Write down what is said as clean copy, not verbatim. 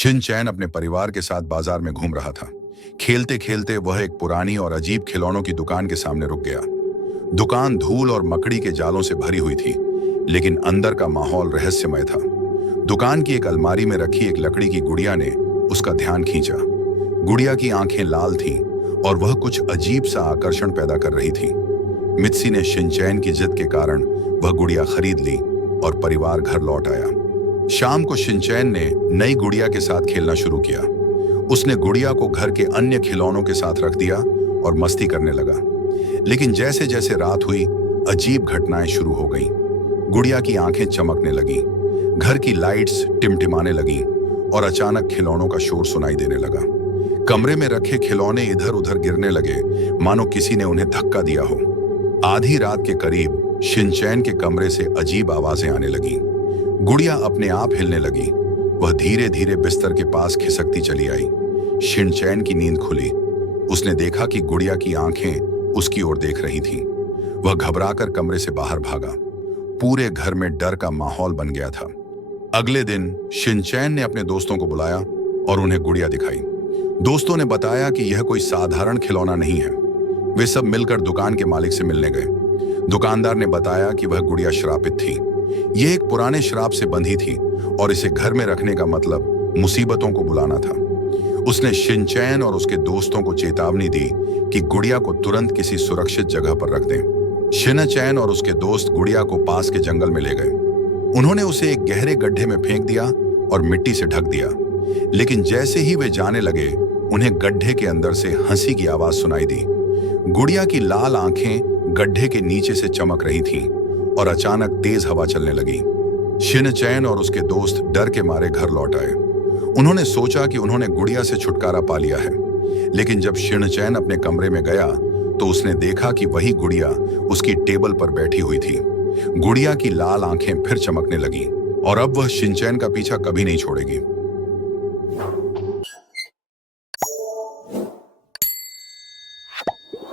Shinchan अपने परिवार के साथ बाजार में घूम रहा था। खेलते खेलते वह एक पुरानी और अजीब खिलौनों की दुकान के सामने रुक गया। दुकान धूल और मकड़ी के जालों से भरी हुई थी, लेकिन अंदर का माहौल रहस्यमय था। दुकान की एक अलमारी में रखी एक लकड़ी की गुड़िया ने उसका ध्यान खींचा। गुड़िया की आंखें लाल थीं और वह कुछ अजीब सा आकर्षण पैदा कर रही थी। मित्सी ने शिनचैन की जिद के कारण वह गुड़िया खरीद ली और परिवार घर लौट आया। शाम को शिनचैन ने नई गुड़िया के साथ खेलना शुरू किया। उसने गुड़िया को घर के अन्य खिलौनों के साथ रख दिया और मस्ती करने लगा। लेकिन जैसे जैसे रात हुई, अजीब घटनाएं शुरू हो गईं। गुड़िया की आंखें चमकने लगीं, घर की लाइट्स टिमटिमाने लगीं और अचानक खिलौनों का शोर सुनाई देने लगा। कमरे में रखे खिलौने इधर उधर गिरने लगे, मानो किसी ने उन्हें धक्का दिया हो। आधी रात के करीब शिनचैन के कमरे से अजीब आवाजें आने लगीं। गुड़िया अपने आप हिलने लगी। वह धीरे धीरे बिस्तर के पास खिसकती चली आई। शिनचैन की नींद खुली। उसने देखा कि गुड़िया की आंखें उसकी ओर देख रही थीं। वह घबराकर कमरे से बाहर भागा। पूरे घर में डर का माहौल बन गया था। अगले दिन शिनचैन ने अपने दोस्तों को बुलाया और उन्हें गुड़िया दिखाई। दोस्तों ने बताया कि यह कोई साधारण खिलौना नहीं है। वे सब मिलकर दुकान के मालिक से मिलने गए। दुकानदार ने बताया कि वह गुड़िया श्रापित थी। यह एक पुराने श्राप से बंधी थी और इसे घर में रखने का मतलब मुसीबतों को बुलाना था। उसने शिनचैन और उसके दोस्तों को चेतावनी दी कि गुड़िया को तुरंत किसी सुरक्षित जगह पर रख दें। शिनचैन और उसके दोस्त गुड़िया को पास के जंगल में ले गए। उन्होंने उसे एक गहरे गड्ढे में फेंक दिया और मिट्टी से ढक दिया। लेकिन जैसे ही वे जाने लगे, उन्हें गड्ढे के अंदर से हंसी की आवाज सुनाई दी। गुड़िया की लाल आंखें गड्ढे के नीचे से चमक रही थीं और अचानक तेज हवा चलने लगी। शिनचैन और उसके दोस्त डर के मारे घर लौट आए। उन्होंने सोचा कि उन्होंने गुड़िया से छुटकारा पा लिया है। लेकिन जब शिनचैन अपने कमरे में गया तो उसने देखा कि वही गुड़िया उसकी टेबल पर बैठी हुई थी। गुड़िया की लाल आंखें फिर चमकने लगी और अब वह शिनचैन का पीछा कभी नहीं छोड़ेगी।